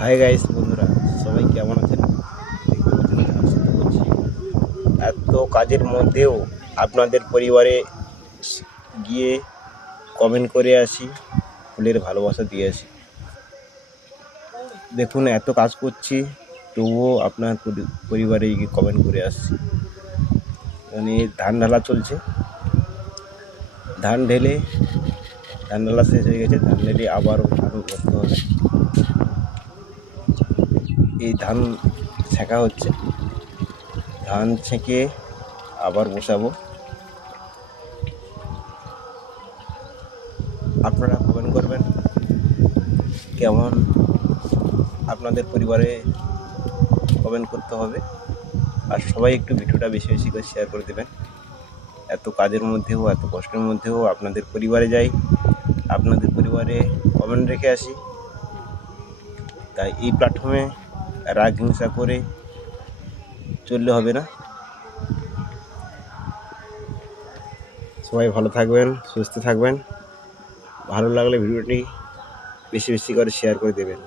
Hi guys বন্ধুরা, সবাই কেমন আছেন? দেখতে পাচ্ছেন ধান সিদ্ধ করছি। এত কাজের মধ্যেও আপনাদের পরিবারে গিয়ে কমেন্ট করে আসি, ফুলের ভালোবাসা দিয়ে আসি। দেখুন এত কাজ করছি, তবুও আপনার পরিবারে গিয়ে কমেন্ট করে আসছি। মানে ধান ঢালা চলছে, ধান ঢালা শেষ হয়ে গেছে। ধান ঢেলে আবারও ধান ভরতে হবে। এই ধান ছেঁকা হচ্ছে, ধান ছেঁকে আবার বসাবো। আপনারা কমেন্ট করবেন কেমন আপনাদের পরিবারে কমেন্ট করতে হবে। আর সবাই একটু ভিডিওটা বেশি বেশি করে শেয়ার করে দেবেন। এত কাজের মধ্যেও, এত কষ্টের মধ্যেও আপনাদের পরিবারে যাই, আপনাদের পরিবারে কমেন্ট রেখে আসি। তাই এই প্ল্যাটফর্মে রাগ হিংসা করে চললে হবে না। সবাই ভালো থাকবেন, সুস্থ থাকবেন। ভালো লাগলে ভিডিওটি বেশি বেশি করে শেয়ার করে দেবেন।